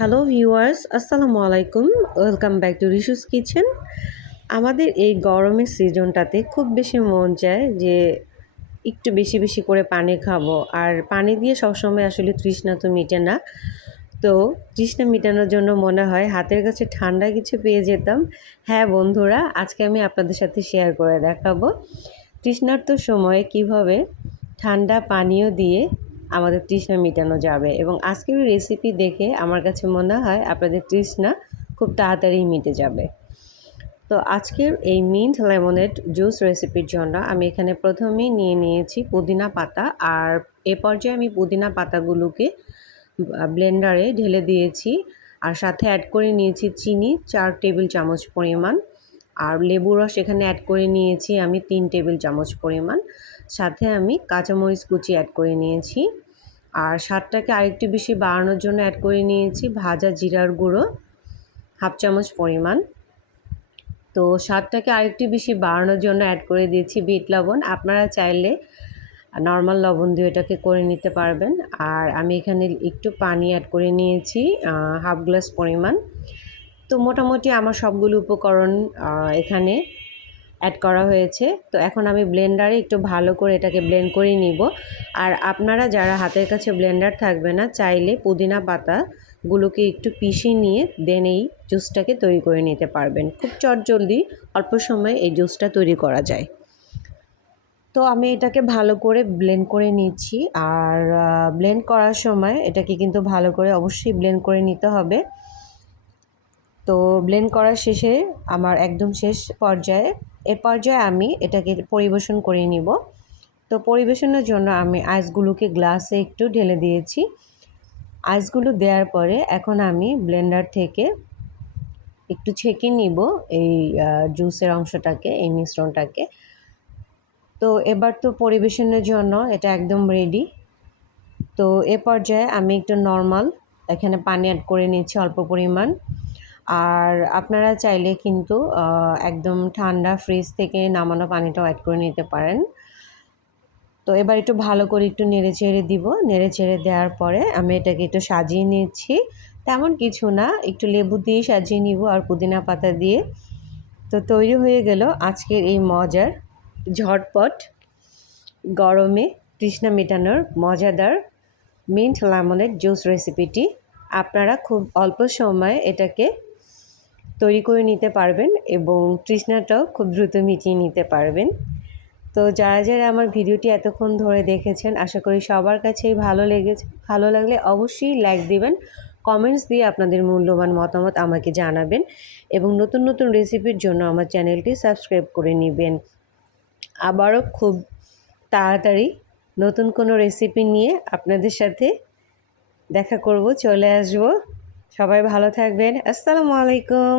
Hello viewers, আসসালামু আলাইকুম। Welcome back to Rishu's kitchen. আমাদের এই গরমের সিজনটাতে খুব বেশি মন চায় যে একটু বেশি বেশি করে পানি খাবো, আর পানি দিয়ে সবসময় আসলে তৃষ্ণা তো মিটে না। তো তৃষ্ণা মেটানোর জন্য মনে হয় হাতের কাছে ঠান্ডা কিছু পেয়ে যেতাম। হ্যাঁ বন্ধুরা, আজকে আমি আপনাদের সাথে শেয়ার করে দেখাবো তৃষ্ণার্ত সময়ে কিভাবে ঠান্ডা পানীয় দিয়ে আমাদের তৃষ্ণা মেটানো যাবে। এবং আজকের রেসিপি দেখে আমার কাছে মনে হয় আপনাদের তৃষ্ণা খুব তাড়াতাড়ি মিটে যাবে। তো আজকের এই মিন্ট লেমনেড জুস রেসিপির জন্য আমি এখানে প্রথমেই নিয়ে নিয়েছি পুদিনা পাতা, আর এ পর্যায়ে আমি পুদিনা পাতাগুলোকে ব্লেন্ডারে ঢেলে দিয়েছি, আর সাথে অ্যাড করে নিয়েছি চিনি 4 টেবিল চামচ পরিমাণ, আর লেবু রস এখানে অ্যাড করে নিয়েছি আমি 3 টেবিল চামচ পরিমাণ। সাথে আমি কাঁচামরিচ কুচি অ্যাড করে নিয়েছি, আর স্বাদটাকে আরেকটু বেশি বাড়ানোর জন্য অ্যাড করে নিয়েছি ভাজা জিরার গুঁড়ো হাফ চামচ পরিমাণ। তো স্বাদটাকে আরেকটু বেশি বাড়ানোর জন্য অ্যাড করে দিয়েছি বিট লবণ। আপনারা চাইলে নর্মাল লবণ দিয়ে এটাকে করে নিতে পারবেন। আর আমি এখানে একটু পানি অ্যাড করে নিয়েছি হাফ গ্লাস পরিমাণ। তো মোটামুটি আমার সবগুলো উপকরণ এখানে অ্যাড করা হয়েছে। তো এখন আমি ব্লেন্ডারে একটু ভালো করে এটাকে ব্লেন্ড করে নিব। আর আপনারা যারা হাতের কাছে ব্লেন্ডার থাকবে না, চাইলে পুদিনা পাতাগুলোকে একটু পিষে নিয়ে দেন এই জুসটাকে তৈরি করে নিতে পারবেন। খুব চটজলদি অল্প সময়ে এই জুসটা তৈরি করা যায়। তো আমি এটাকে ভালো করে ব্লেন্ড করে নিচ্ছি, আর ব্লেন্ড করার সময় এটাকে কিন্তু ভালো করে অবশ্যই ব্লেন্ড করে নিতে হবে। তো ব্লেন্ড করার শেষে আমার একদম শেষ পর্যায়ে আমি এটাকে পরিবেশন করে নিব। তো পরিবেশনের জন্য আমি আইসগুলোকে গ্লাসে একটু ঢেলে দিয়েছি। আইসগুলো দেওয়ার পরে এখন আমি ব্লেন্ডার থেকে একটু ছেঁকে নিব এই জুসের অংশটাকে, এই মিশ্রণটাকে। তো এবার তো পরিবেশনের জন্য এটা একদম রেডি। তো এ পর্যায়ে আমি একটু নর্মাল এখানে পানি অ্যাড করে নিচ্ছি অল্প পরিমাণ। আর আপনারা চাইলে কিন্তু একদম ঠান্ডা ফ্রিজ থেকে নামানো পানিটাও অ্যাড করে নিতে পারেন। তো এবার একটু ভালো করে একটু নেড়েচেড়ে দিব। নেড়েচেড়ে দেওয়ার পরে আমি এটাকে একটু সাজিয়ে নিচ্ছি। তেমন কিছু না, একটু লেবু দিয়ে সাজিয়ে নিব আর পুদিনা পাতা দিয়ে। তো তৈরি হয়ে গেল আজকের এই মজার ঝটপট গরমে তৃষ্ণা মেটানোর মজাদার মিন্ট লেমনেড জুস রেসিপিটি। আপনারা খুব অল্প সময়ে এটাকে তৈরি করে নিতে পারবেন এবং তৃষ্ণাটাও খুব দ্রুত মিটিয়ে নিতে পারবেন। তো যারা যারা আমার ভিডিওটি এতক্ষণ ধরে দেখেছেন, আশা করি সবার কাছেই ভালো লেগেছে। ভালো লাগলে অবশ্যই লাইক দিবেন, কমেন্টস দিয়ে আপনাদের মূল্যবান মতামত আমাকে জানাবেন এবং নতুন নতুন রেসিপির জন্য আমার চ্যানেলটি সাবস্ক্রাইব করে নেবেন। আবারও খুব তাড়াতাড়ি নতুন কোনো রেসিপি নিয়ে আপনাদের সাথে দেখা করব, চলে আসব। সবাই ভালো থাকবেন। আসসালামু আলাইকুম।